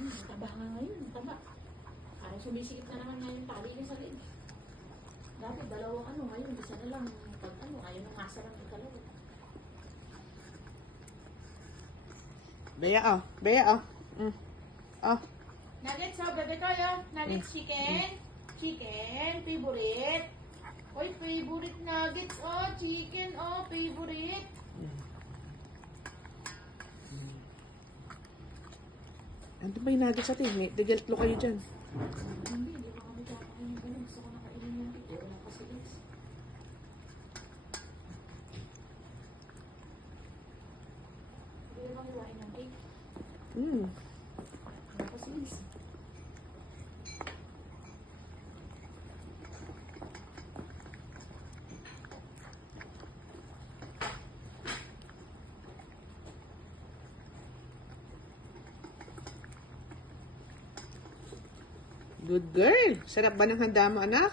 Taba nga ngayon, taba. Parang sumisikip na naman ngayon tali niya sa leg. Dati dalawang ano, ngayon isa na lang. Pag ano, ayaw na masarap yung dalawa. Bea, oh. Bea, oh. Oh. Nuggets, oh, bebe ko yun. Nuggets chicken. Chicken, favorite. Oy, favorite nuggets, oh. Chicken, oh, favorite. Ano ba yung nuggets natin? May tigeltlo kayo dyan. Hindi ba kami kakain yung ganun? Gusto ko nakainin yung ito. Wala kasi guys. Hindi ba kiwain ng cake? Wala kasi guys. Good girl. Sarap ba ng handa mo, anak?